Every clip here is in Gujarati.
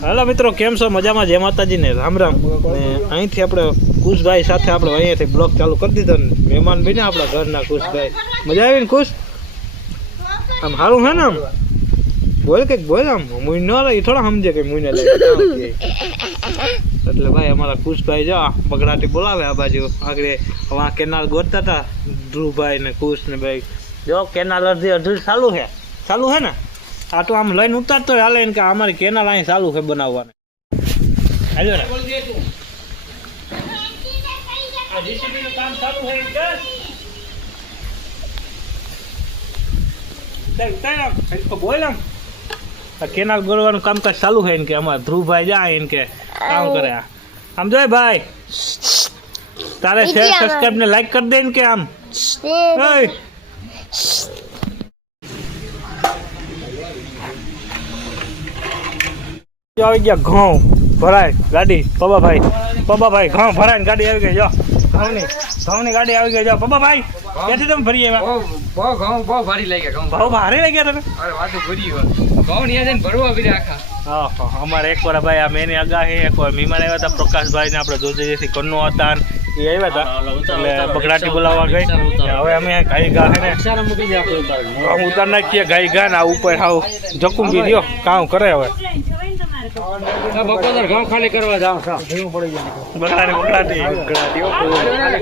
હાલો મિત્રો, કેમ છો? મજામાં? જય માતાજી ને રામ રામ. ને અહીંથી આપણે કુશભાઈ સાથે આપણે અહીંયાથી બ્લોગ ચાલુ કરી દીધો ને મહેમાન બન્યા આપણા ઘરના કુશભાઈ. મજા આવી ને ખુશ? આમ સારું હે ને? આમ બોલ કંઈક બોલ. આમ મુઈ ન લઈ થોડા સમજે કે મુઈને લઈ એટલે ભાઈ અમારા કુશભાઈ જો બગડાટી બોલાવે આ બાજુ આગળ આ કેનાલ ગોતતા હતા ધ્રુવભાઈ ને કુશ ને ભાઈ. જો કેનાલ અડધી ચાલુ હે ને? આ તો આમ લઈને ઉતારતો હાલે ને કે અમારી કેનાલ અહીં ચાલુ છે બનાવવાની. હાલો ને આ જીસીબી નું કામ ચાલુ છે કે બોલ આમ કેનાલ ગોળવાનું કામકાજ ચાલુ છે કે અમારા ધ્રુવભાઈ જાય કે કામ કરે. આમ જોય ભાઈ, તારે શેર સબસ્ક્રાઇબ ને લાઈક કરી દે ને કે આમ આવી ગયા ઘઉં ભરાય ગાડી. પબાભાઈ ઘઉં ભરાય ને ગાડી આવી ગઈ. જો ઘઉંની ગાડી આવી ગઈ. જો પબાભાઈ ક્યાંથી તમે ભરી આવ્યા? બહુ ભારી લાગ્યા ઘઉં. બહુ ભારે લાગ્યા તમે? અરે વાતો ભરી હોય ઘઉં ની જઈને ભરવા બી આખા. અમારે એક વાર ભાઈ આ મેની આગાહી એક વાર મહેમાન આવ્યા હતા પ્રકાશભાઈ ને આપણે જોજેથી કન્નો હતા એ આવ્યા હતા એટલે બગડાટી બોલાવવા ગઈ. હવે અમે ગાઈ ગા ને ઉતાર નાખીએ ગાઈ ગા ને આ ઉપર હાવ જકુંગી દો કામ કરે. હવે ઘઉં ખાલી કરવા જાવ બગડાટી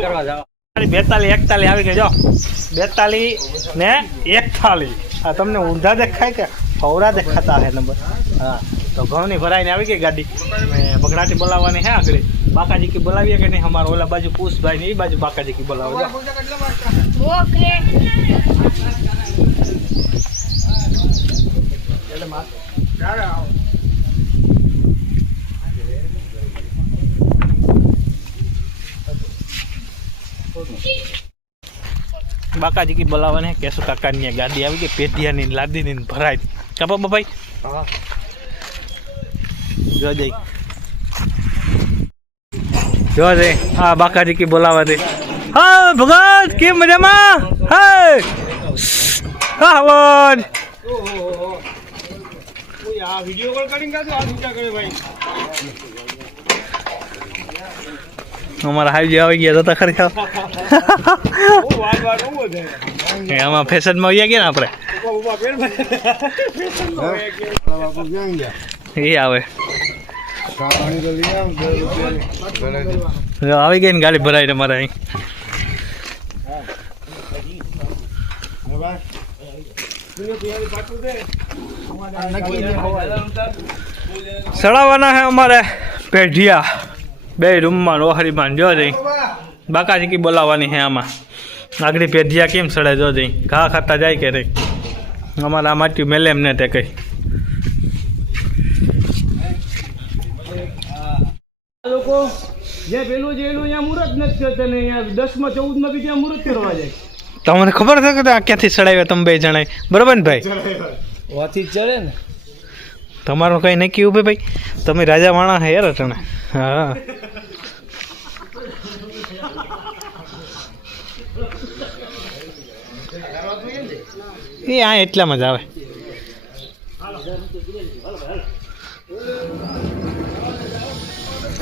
કરવા જાવ. 42 41 આવી ગઈ. જો 42 ને 41 આ તમને ઊંધા દેખાય કે ફવરા દેખાતા હે નંબર? હા, તો ઘઉંની ભરાઈને આવી ગઈ ગાડી. બગડાટી બોલાવવાની હે આગળ. બાકાજી કી બોલાવીએ કે નહીં? અમારા ઓલા બાજુ પૂછભાઈ ને એ બાજુ બાકાજી કી બોલાવે. બાકાજી કી બોલાવવાની કેશુ કાકાની ગાડી આવી ગઈ. પેઢિયાની લાદીની ભરાય કાપા બાભાઈ. જો જઈ હા બાકાજી કી બોલાવા દે. હા ભગત કેમ મજામાં? હા બોલ આ વિડિયો કોલ કરીને કાજો આ વિચાર કરે ભાઈ. અમારા હાઈજી આવી ગયા હતા ખરી. આમાં ફેશનમાં આવી ગયા ને આપણે એ આવે આવી ગઈ ને ગાડી ભરાય મારે અહીં. સડાવવાના હે અમારે પેઢિયા બે રૂમમાં રોહરીમાં. જો જઈ બાકાજી કી બોલાવવાની હે આમાં આગળ પેઢિયા કેમ સડે. જો જઈ ઘા ખાતા જાય કે રે અમારે આ માટી મેલે એમને તે કઈ. લોકો જે પેલું છે એનું અહીંયા મુહૂર્ત નથી થતું ને અહીંયા 10માં 14માં બી ત્યાં મુહૂર્ત કરવા જાય. તમને ખબર છે કે આ ક્યાંથી ચડાવ્યા તમે બે જણાય? બરોબર ને ભાઈ? વાથી ચડે ને તમારું કઈ નક્કી ઉભે ભાઈ? તમે રાજા માણા હે યાર અટણે. હા એ આ એટલામાં જ આવે.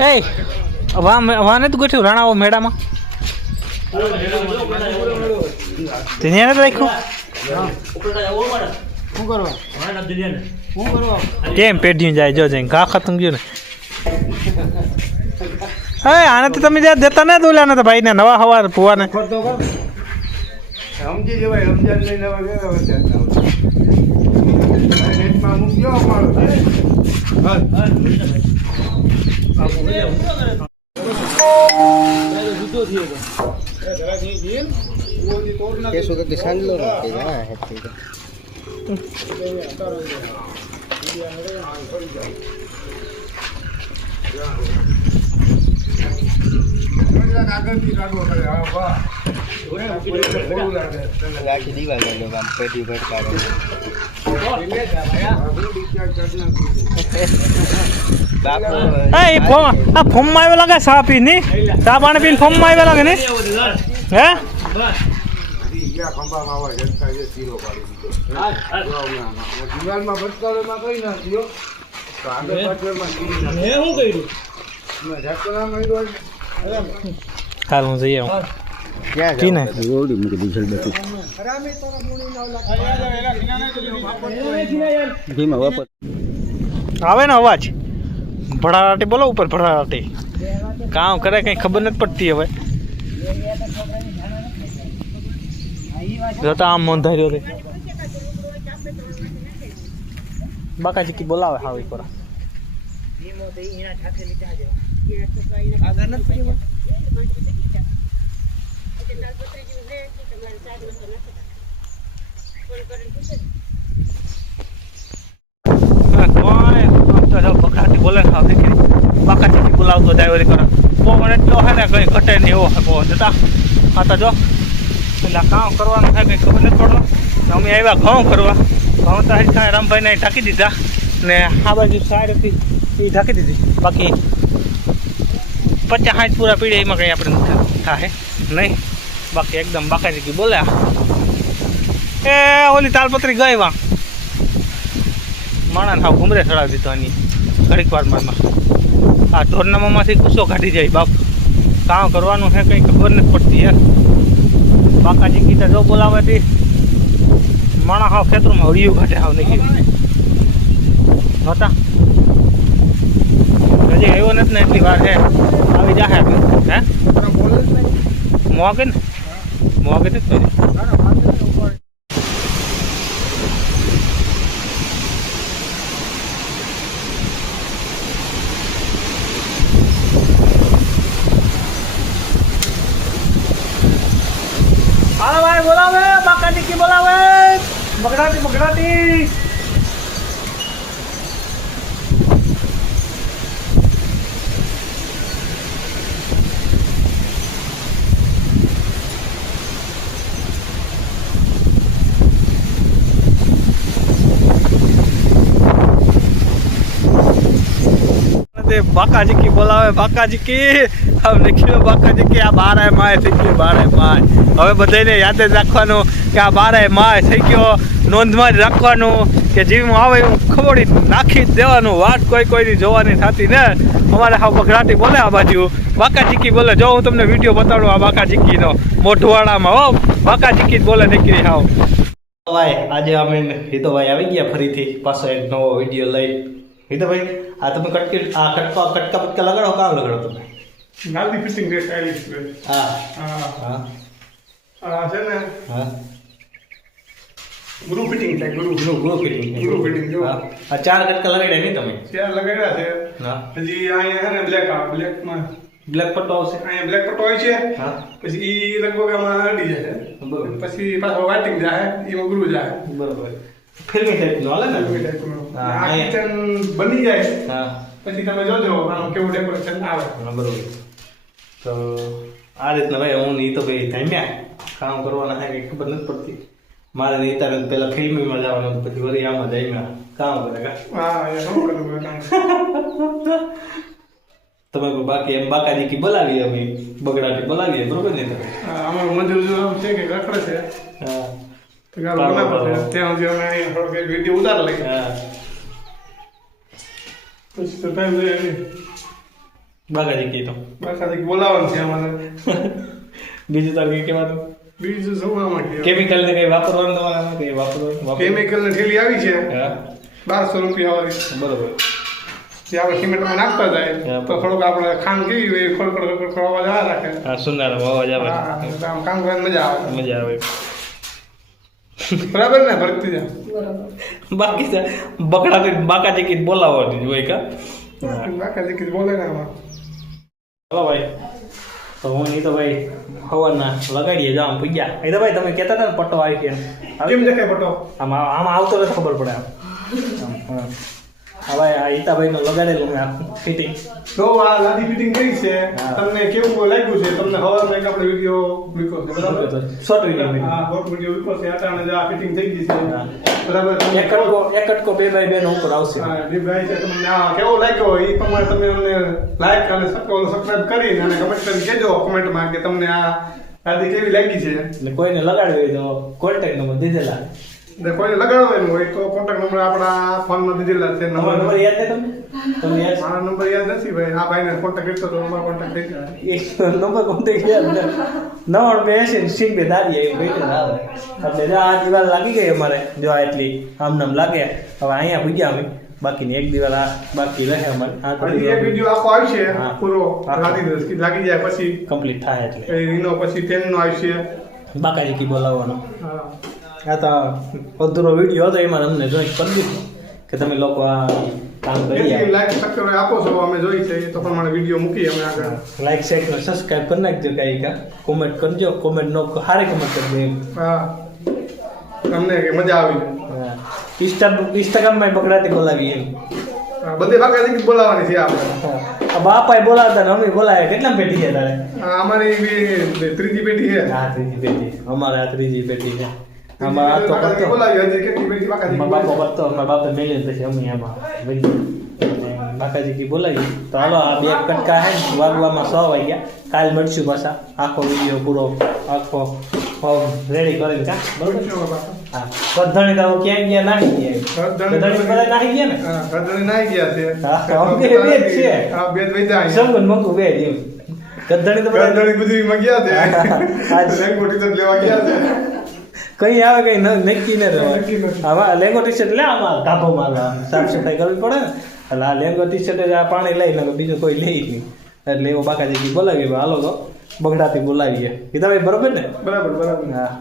એ વાને તો ગોઠ્યું રાણાઓ મેળામાં ત્યાં નથી રાખ્યું. કેમ પેઢી જાય? જો જાય ઘા ખતમ ગયું ને. હવે આનાથી તમે જ્યાં દેતા ને તો ઓલા ભાઈ ને નવા હવા પુવાને સમજી જવાય. રમજાન લઈને મૂક્યો અમારો ફોર્મ માં આવ્યા લાગે. ચા પી ની ચા પાણી પીને ફોર્મ માં આવ્યા લાગે ને. હે તો આગળ પાછળમાં કીડી નાખે. મેં શું કર્યું એમાં ઝાટકો ના મળ્યો હોય. હાલ હું જઈ આવું ક્યાં કી ને આવે ને અવાજ ભડારાટી બોલો ઉપર ભડારાટી કામ કરે કઈ ખબર નથી પડતી હવે જોતા આમ મોંધાઈ રહ્યો રે બાકાજી કી બોલાવે હાવી કોરા બકરાટી બોલે બાકાજી બોલાવતો ડ્રાઈવરી કરે પવન એટલો હે ને કઈ ઘટે નહીં એવો પવન જતા આ તો જો એટલે કામ કરવાનું થાય કંઈ ખબર નથી પડતો અમે આવ્યા ઘઉં કરવા ઘઉં તો હરી રામભાઈને ઢાંકી દીધા ને આ બાજુ સાઈડ હતી એ ઢાંકી દીધી બાકી 50-60 પૂરા પીડે એમાં કંઈ આપણે થાય નહીં બાકી એકદમ બાકાજી બોલ્યા એ ઓલી તાલપત્રી ગઈ વા માણસ હાવ ઘૂમરે ચડાવી દીધો એની ઘડીક વારમાં આ ટોર્નામાંથી ગુસ્સો કાઢી જાય બાપ કામ કરવાનું છે કંઈ ખબર નથી પડતી યાર બાકાજી કીધા જો બોલાવવાથી માણસ હાવ ખેતરમાં હળિયું કાઢે હાવ નહીં નહોતા હજી આવ્યો નથી ને એટલી વાર છે આવી જાહે હે મોગે ને મોગે નથી હાલો ભાઈ બોલાવે બાકાજી કી બોલાવે બગડાટી बाकाजी की बोलावे बाकाजी की हमने कहो बाकाजी की आ 12 माय થઈ ગયો 12 માય હવે બધાને યાદ જ રાખવાનું કે આ 12 માય થઈ ગયો નોંધમાં જ રાખવાનું કે જીવમાં આવે એવું ખબડી નાખી દેવાનું વાત કોઈની જોવાની થતી ને અમારે હા બગડાટી બોલે આ બાજુ બાકાજી કી બોલે જો હું તમને વિડીયો બતાડું આ બાકાજી કીનો મોઢવાડામાં હો બાકાજી કી બોલે નીકળી હાવ ભાઈ આજે અમે હિતોભાઈ આવી ગયા ફરીથી પાછો એક નવો વિડીયો લઈ હિતોભાઈ આ તમે કટકા પટકા લગાડો કામ લગાડો તમે નાલી ફિટિંગ રે સ્ટાઇલિશ રે. હા હા હા આ છે ને હા ગ્રુપ ફિટિંગ થાય group group fitting group fitting જો હા આ 4 કટકા લગાડ્યા નહીં તમે ચાર લગાડ્યા છે. હા હજી અહીંયા છે ને બ્લેક માં બ્લેક પટ્ટો આવશે અહીંયા બ્લેક પટ્ટો હોય છે. હા પછી ઈ લગભગ આમાં અડી જાય છે. બરોબર પછી પાછો વાઇટિંગ જાય એમાં ગ્રુપ જાય બરોબર ફિલ્મી ટાઈપ નો હાલે ને એવી ટાઈપનું. હા, આ અહીંયા. કિચન બની જાય હા પછી તમે જોજો આમ કેવું ડેકોરેશન આવે. હા બરોબર તો આ રીતના ભાઈ હું નહીં તો ભાઈ ધામ્યા કામ કરવાના થાય કંઈ ખબર નથી પડતી મારે નહીં તારે પહેલાં ફિલ્મીમાં જવાનું હતું, પછી વળી આમાં જામ્યા કામ કરે કા હા એ શું કરવું કામ. તમે કોઈ બાકી એમ બાકાજી કી બોલાવીએ અમે બગડાટી બોલાવીએ બરોબર ને તમે અમારું મજૂર આમ છે કે રખડે છે હા તો ગાળ બનાવે છે. ત્યાં સુધી અમે અહીંયા થોડોક વિડીયો ઉતાર લઈએ હા પછી તો ટાઈમ જોઈએ નહીં. બાકાજી કી તો બાકાજી બોલાવવાનું છે અમારે. બીજું તાર કંઈ કહેવાનું બીજું શું આમાં કે કેમિકલ ને કંઈ વાપરવાનું તમારે કંઈ વાપરવાનું કેમિકલ ની થેલી આવી છે હા 1200 રૂપિયા વાળી. બરોબર જે આપણે સિમેન્ટમાં નાખતા જાય હા. તો થોડુંક આપણે ખાંડ કેવી હોય ખોડ અવાજ આવે રાખે. હા સુનારા અવાજ આવે હા તો આમ કામ કરવાની મજા આવે. મજા આવે બરાબર ને ભરતી જા બાકી તો બકડા બાકાજી કી બોલાવવાની જ હોય કા બાકાજી કીધું બોલે ને આમાં. હલો ભાઈ તો હું નહીં તો ભાઈ હવાના લગાડીએ જામ પૂગ્યા એ તો ભાઈ તમે કહેતા હતા ને પટ્ટો આવી કે કેમ દેખાય પટો? આમાં આવતો નથી ખબર પડે આમ હા હવે આ ઈતાભાઈનું લગાડેલું મેં ફિટિંગ તો આ લાદી ફિટિંગ કરી છે. હા. તમને કેવું લાગ્યું છે? તમને હવારમાં એક આપણે વિડીયો મૂક્યો છે બરાબર? શોર્ટ વિડીયો હા શોર્ટ વિડીયો મૂક્યો છે. આટાણે જ આ ફિટિંગ થઈ ગઈ છે હા. બરાબર. તમે એક કટકો 2x2 નો ઉપર આવશે હા દીપભાઈ છે તમને આ કેવો લાગ્યો એ પ્રમાણે તમે અમને લાઈક અને સબસ્ક્રાઇબ કરીને અને કમેન્ટ કરીને કહેજો કોમેન્ટમાં કે તમને આ લાદી કેવી લાગી છે. એટલે કોઈને લગાડવી હોય તો કોન્ટેક્ટ નંબર દીધેલા ને કોઈને લગાડવાનું હોય તો કોન્ટેક્ટ નંબર આપણા ફોનમાં દીધેલા છે. તમારો નંબર યાદ છે તમને યાદ મારો નંબર યાદ નથી ભાઈ. આ ભાઈને કોન્ટેક્ટ કરતો તો અમારો કોન્ટેક્ટ થઈ જાય. એક નંબર કોન્ટેક્ટ યાદ ને 982 સિંગ બે દાડી આવી બેઠે આવે એટલે જો આ દિવાલ લાગી ગઈ અમારે જો આ એટલી આમ નામ લાગે હવે અહીંયા પૂગ્યા અમે બાકીની એક દિવાલ આ બાકી રહે અમારે આ તો હજી એક વિડીયો આખો આવશે હા. પૂરો આખો. લાગી જાય પછી કમ્પ્લીટ થાય એટલે એનો પછી 10 નો આવશે. બાકાજી કી બોલાવવાનો હા. આ તો અધૂરો વિડીયો હતો એમાં તમને જોઈ કરી દીધું કે તમે લોકો આ કામ કરી જેટલી લાઈક સબસ્ક્રાઇબ આપો છો અમે જોઈ છે એ તો પ્રમાણે વિડીયો મૂકી અમે આગળ. લાઈક શેર ને સબસ્ક્રાઇબ કરી નાખજો કઈ કા કોમેન્ટ કરજો કોમેન્ટ નો સારી કોમેન્ટ કરજો એમ હા તમને કે મજા આવી. ઇન્સ્ટાગ્રામ માં બગડાટી બોલાવી એમ બધે બાકાજી બોલાવવાની છે આપણે. આ બાપાએ બોલાવતા ને અમે બોલાવ્યા કેટલા પેટી છે તારે અમારી ત્રીજી પેઢી છે. આ ત્રીજી પેટી અમારે આ ત્રીજી પેટી છે આમાં આ તો બાકાજી કરતો બોલાવી હજી કેટલી પેઢી બાકાજી અમારા બાપો કરતો અમારા બાપે મેળે પછી અમે એમાં વહી બાકાજી કી બોલાવી તો હાલો આ બે કટકા હે ને વાગવામાં 6 વાગ્યા કાલ મળશું પાછા આખો વિડીયો પૂરો આખો રેડી કરીને કા બરોબર હા કદણી તો ક્યાં ગયા નાખી ગયા કદણી બધા નાખી ગયા ને હા ગરદણી નાઈ ગયા છે. હા, અમને બે જ છે. હા બે જ વૈદા અહીંયા. સંગન મકુ બે એમ કદણી તો બધા ગરદણી બધી માં ગયા છે. આજ લેંગોટી તો લેવા ગયા છે. કઈ આવે કઈ નક્કી ન રહેવાય નક્કી નથી. આમાં લેંગો ટી શર્ટ લે આમાં ધાબો મારવા સાફ સફાઈ કરવી પડે ને એટલે આ લેંગો ટી શર્ટ આ પાણી લઈ લે બીજું કોઈ લે નહીં એટલે એવો બાકાજી બોલાવી હાલો તો બગડાથી બોલાવીએ કીધા ભાઈ બરોબર ને બરાબર બરાબર. હા